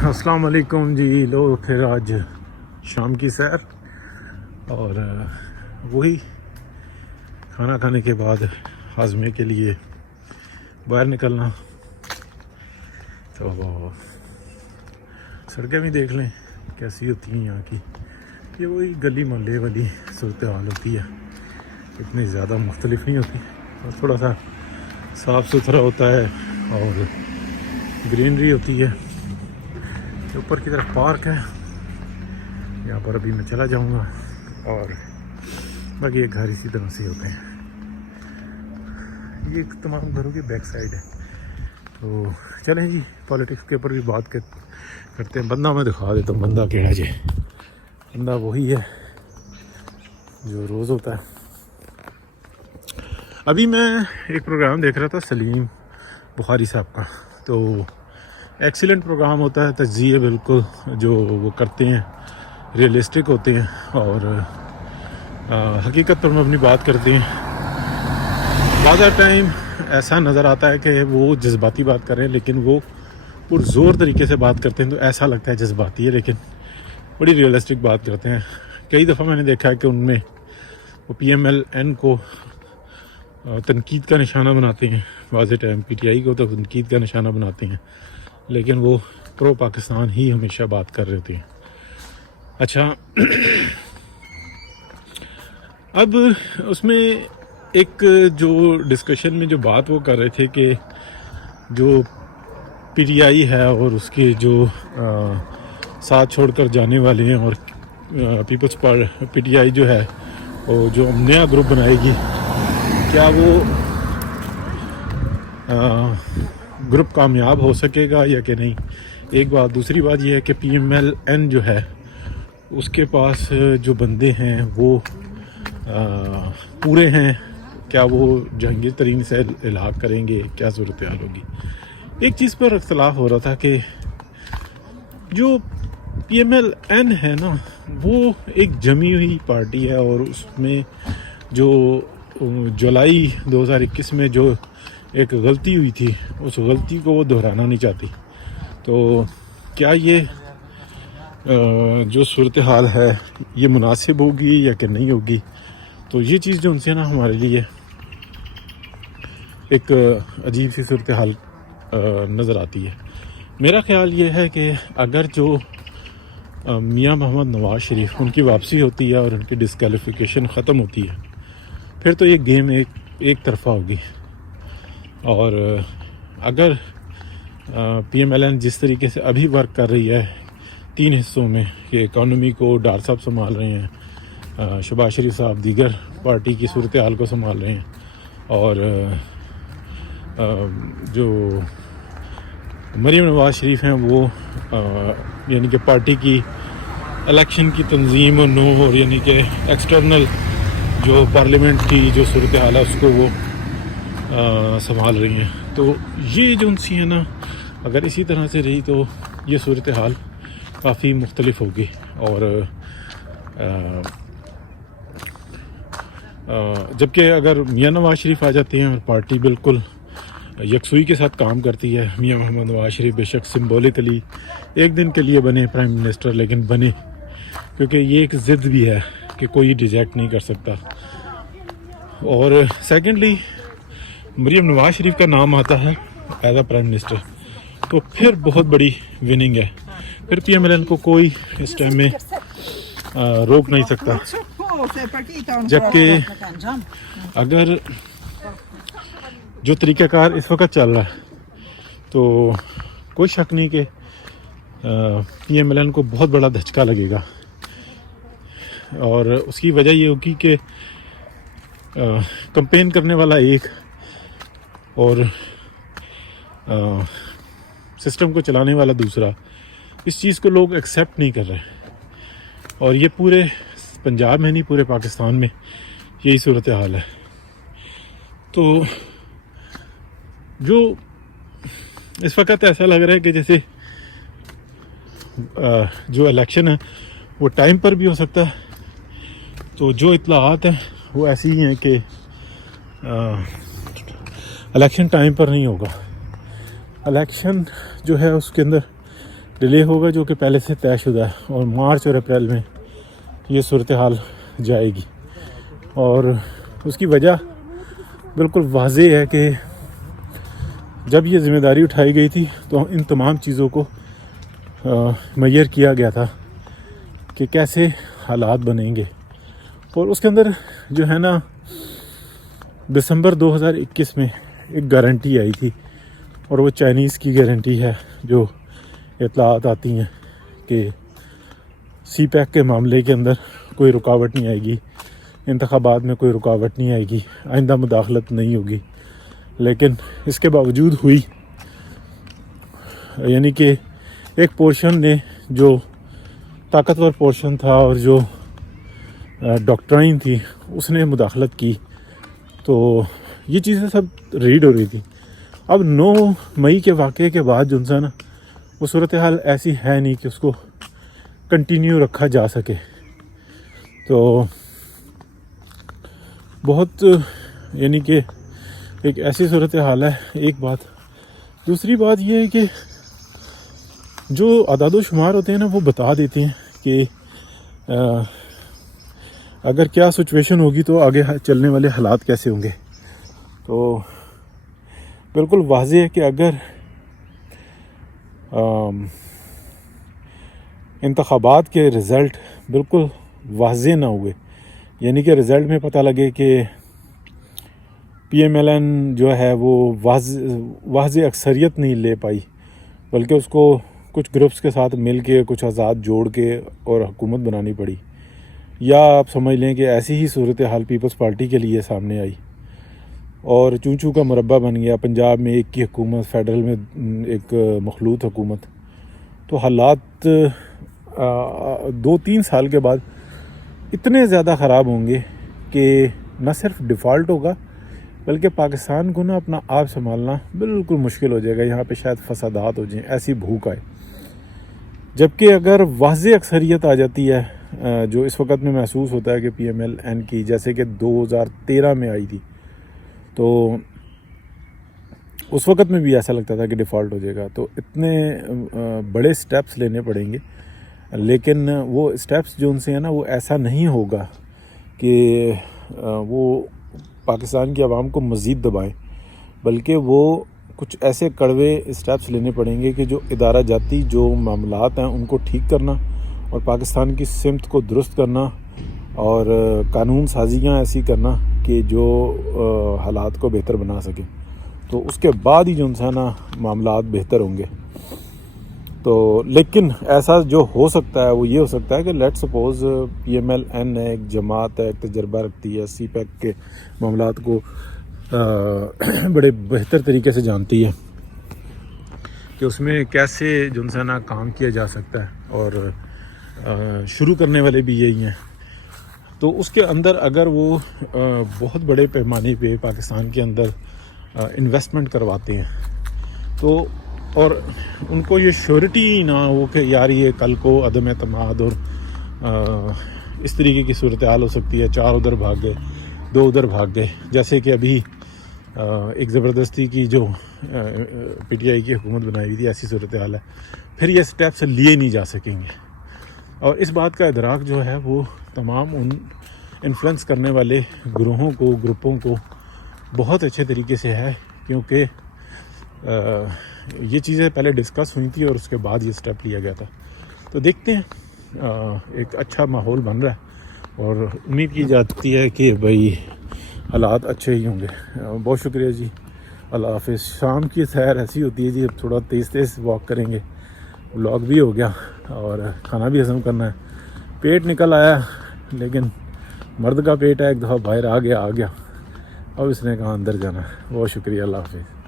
السلام علیکم جی. لو پھر آج شام کی سیر اور وہی کھانا کھانے کے بعد ہاضمے کے لیے باہر نکلنا. تو سڑکیں بھی دیکھ لیں کیسی ہوتی ہیں یہاں کی. یہ وہی گلی محلے والی صورتحال ہوتی ہے, اتنی زیادہ مختلف نہیں ہوتی اور تھوڑا سا صاف ستھرا ہوتا ہے اور گرینری ہوتی ہے. اوپر کی طرف پارک ہے, یہاں پر ابھی میں چلا جاؤں گا اور باقی یہ گھر اسی طرح سے ہوتے ہیں. یہ تمام گھروں کی بیک سائڈ ہے. تو چلیں جی پالیٹکس کے اوپر بھی بات کرتے ہیں. بندہ میں دکھا دیتا ہوں بندہ کیڑا جی. بندہ وہی ہے جو روز ہوتا ہے. ابھی میں ایک پروگرام دیکھ رہا تھا سلیم بخاری صاحب کا. تو ایکسیلنٹ پروگرام ہوتا ہے, تجزیے بالکل جو وہ کرتے ہیں ریئلسٹک ہوتے ہیں اور حقیقت پر مبنی بات کرتے ہیں. بعض ٹائم ایسا نظر آتا ہے کہ وہ جذباتی بات کر رہے ہیں لیکن وہ پرزور طریقے سے بات کرتے ہیں, تو ایسا لگتا ہے جذباتی ہے لیکن بڑی ریئلسٹک بات کرتے ہیں. کئی دفعہ میں نے دیکھا ہے کہ ان میں وہ پی ایم ایل این کو تنقید کا نشانہ بناتے ہیں, بعض ٹائم پی ٹی آئی کو تو تنقید کا نشانہ بناتے ہیں, لیکن وہ پرو پاکستان ہی ہمیشہ بات کر رہے ہوتے ہیں. اچھا, اب اس میں ایک جو ڈسکشن میں جو بات وہ کر رہے تھے کہ جو پی ٹی آئی ہے اور اس کے جو ساتھ چھوڑ کر جانے والے ہیں اور پیپلز پی ٹی آئی جو ہے وہ جو نیا گروپ بنائے گی, کیا وہ گروپ کامیاب ہو سکے گا یا کہ نہیں. ایک بات. دوسری بات یہ ہے کہ پی ایم ایل این جو ہے اس کے پاس جو بندے ہیں وہ پورے ہیں, کیا وہ جہانگیر ترین سے الحاق کریں گے, کیا صورتحال ہوگی. ایک چیز پر اختلاف ہو رہا تھا کہ جو پی ایم ایل این ہے نا وہ ایک جمی ہوئی پارٹی ہے اور اس میں جو جولائی 2021 میں جو ایک غلطی ہوئی تھی اس غلطی کو وہ دہرانا نہیں چاہتی. تو کیا یہ جو صورتحال ہے یہ مناسب ہوگی یا کہ نہیں ہوگی. تو یہ چیز جو ان سے نا ہمارے لیے ایک عجیب سی صورتحال نظر آتی ہے. میرا خیال یہ ہے کہ اگر جو میاں محمد نواز شریف ان کی واپسی ہوتی ہے اور ان کی ڈسکوالیفیکیشن ختم ہوتی ہے پھر تو یہ گیم ایک طرفہ ہوگی. اور اگر پی ایم ایل این جس طریقے سے ابھی ورک کر رہی ہے 3 حصوں میں کہ اکانومی کو ڈار صاحب سنبھال رہے ہیں, شہباز شریف صاحب دیگر پارٹی کی صورتحال کو سنبھال رہے ہیں اور جو مریم نواز شریف ہیں وہ یعنی کہ پارٹی کی الیکشن کی تنظیم اور یعنی کہ ایکسٹرنل جو پارلیمنٹ کی جو صورتحال ہے اس کو وہ سنبھال رہی ہیں. تو یہ جو سی ہے نا اگر اسی طرح سے رہی تو یہ صورتحال کافی مختلف ہوگی. اور جبکہ اگر میاں نواز شریف آ جاتے ہیں اور پارٹی بالکل یکسوئی کے ساتھ کام کرتی ہے, میاں محمد نواز شریف بے شک سمبولکلی ایک دن کے لیے بنے پرائم منسٹر, لیکن بنے کیونکہ یہ ایک ضد بھی ہے کہ کوئی ریجیکٹ نہیں کر سکتا. اور سیکنڈلی مریم نواز شریف کا نام آتا ہے ایز اے پرائم منسٹر تو پھر بہت بڑی وننگ ہے. پھر پی ایم ایل این کو کوئی اس ٹائم میں روک نہیں سکتا. جبکہ اگر جو طریقہ کار اس وقت چل رہا ہے تو کوئی شک نہیں کہ پی ایم ایل این کو بہت بڑا دھچکا لگے گا. اور اس کی وجہ یہ ہوگی کہ کمپین کرنے والا ایک اور سسٹم کو چلانے والا دوسرا, اس چیز کو لوگ ایکسیپٹ نہیں کر رہے. اور یہ پورے پنجاب میں نہیں پورے پاکستان میں یہی صورتحال ہے. تو جو اس وقت ایسا لگ رہا ہے کہ جیسے جو الیکشن ہے وہ ٹائم پر بھی ہو سکتا ہے. تو جو اطلاعات ہیں وہ ایسی ہی ہیں کہ الیکشن ٹائم پر نہیں ہوگا. الیکشن جو ہے اس کے اندر ڈیلے ہوگا جو کہ پہلے سے طے شدہ ہے، اور مارچ اور اپریل میں یہ صورتحال جائے گی. اور اس کی وجہ بالکل واضح ہے کہ جب یہ ذمہ داری اٹھائی گئی تھی تو ان تمام چیزوں کو معیار کیا گیا تھا کہ کیسے حالات بنیں گے. اور اس کے اندر جو ہے نا دسمبر 2021 میں ایک گارنٹی آئی تھی، اور وہ چائنیز کی گارنٹی ہے جو اطلاعات آتی ہیں کہ سی پیک کے معاملے کے اندر کوئی رکاوٹ نہیں آئے گی، انتخابات میں کوئی رکاوٹ نہیں آئے گی، آئندہ مداخلت نہیں ہوگی. لیکن اس کے باوجود ہوئی، یعنی کہ ایک پورشن نے جو طاقتور پورشن تھا اور جو ڈاکٹرائن تھی اس نے مداخلت کی. تو یہ چیزیں سب ریڈ ہو رہی تھی. اب 9 مئی کے واقعے کے بعد جو نا وہ صورتحال ایسی ہے نہیں کہ اس کو کنٹینیو رکھا جا سکے. تو بہت یعنی کہ ایک ایسی صورتحال ہے. ایک بات. دوسری بات یہ ہے کہ جو اعداد و شمار ہوتے ہیں نا وہ بتا دیتے ہیں کہ اگر کیا سچویشن ہوگی تو آگے چلنے والے حالات کیسے ہوں گے. تو بالکل واضح ہے کہ اگر انتخابات کے رزلٹ بالکل واضح نہ ہوئے، یعنی کہ رزلٹ میں پتہ لگے کہ پی ایم ایل این جو ہے وہ واضح اکثریت نہیں لے پائی، بلکہ اس کو کچھ گروپس کے ساتھ مل کے کچھ آزاد جوڑ کے اور حکومت بنانی پڑی، یا آپ سمجھ لیں کہ ایسی ہی صورتحال پیپلز پارٹی کے لیے سامنے آئی اور چونچو کا مربع بن گیا. پنجاب میں ایک کی حکومت، فیڈرل میں ایک مخلوط حکومت. تو حالات 2-3 سال کے بعد اتنے زیادہ خراب ہوں گے کہ نہ صرف ڈیفالٹ ہوگا بلکہ پاکستان کو نا اپنا آپ سنبھالنا بالکل مشکل ہو جائے گا. یہاں پہ شاید فسادات ہو جائیں، ایسی بھوک آئے. جبکہ اگر واضح اکثریت آ جاتی ہے جو اس وقت میں محسوس ہوتا ہے کہ پی ایم ایل این کی، جیسے کہ 2013 میں آئی تھی، تو اس وقت میں بھی ایسا لگتا تھا کہ ڈیفالٹ ہو جائے گا. تو اتنے بڑے سٹیپس لینے پڑیں گے، لیکن وہ سٹیپس جو ان سے ہیں نا وہ ایسا نہیں ہوگا کہ وہ پاکستان کی عوام کو مزید دبائیں، بلکہ وہ کچھ ایسے کڑوے سٹیپس لینے پڑیں گے کہ جو ادارہ جاتی جو معاملات ہیں ان کو ٹھیک کرنا اور پاکستان کی سمت کو درست کرنا اور قانون سازیاں ایسی کرنا کہ جو حالات کو بہتر بنا سکیں. تو اس کے بعد ہی جو ہے نا معاملات بہتر ہوں گے. تو لیکن ایسا جو ہو سکتا ہے وہ یہ ہو سکتا ہے کہ let suppose P M L N ہے، ایک جماعت ہے، ایک تجربہ رکھتی ہے، سی پیک کے معاملات کو بڑے بہتر طریقے سے جانتی ہے کہ اس میں کیسے جو ہے نا کام کیا جا سکتا ہے، اور شروع کرنے والے بھی یہی ہیں. تو اس کے اندر اگر وہ بہت بڑے پیمانے پہ پاکستان کے اندر انویسٹمنٹ کرواتے ہیں تو، اور ان کو یہ شیورٹی نہ ہو کہ یار یہ کل کو عدم اعتماد اور اس طریقے کی صورتحال ہو سکتی ہے، 4 ادھر بھاگ گئے، 2 ادھر بھاگ گئے، جیسے کہ ابھی ایک زبردستی کی جو پی ٹی آئی کی حکومت بنائی ہوئی تھی، ایسی صورتحال ہے. پھر یہ سٹیپس لیے نہیں جا سکیں گے. اور اس بات کا ادراک جو ہے وہ تمام ان انفلوئنس کرنے والے گروہوں کو، گروپوں کو بہت اچھے طریقے سے ہے، کیونکہ یہ چیزیں پہلے ڈسکس ہوئی تھی اور اس کے بعد یہ سٹیپ لیا گیا تھا. تو دیکھتے ہیں، ایک اچھا ماحول بن رہا ہے اور امید کی جاتی ہے کہ بھائی حالات اچھے ہی ہوں گے. بہت شکریہ جی، اللہ حافظ. شام کی سیر ایسی ہوتی ہے جی، اب تھوڑا تیز واک کریں گے. ولاگ بھی ہو گیا اور کھانا بھی ہضم کرنا ہے. پیٹ نکل آیا لیکن مرد کا پیٹ ہے، ایک دفعہ باہر آ گیا. اب اس نے کہا اندر جانا ہے. بہت شکریہ، اللہ حافظ.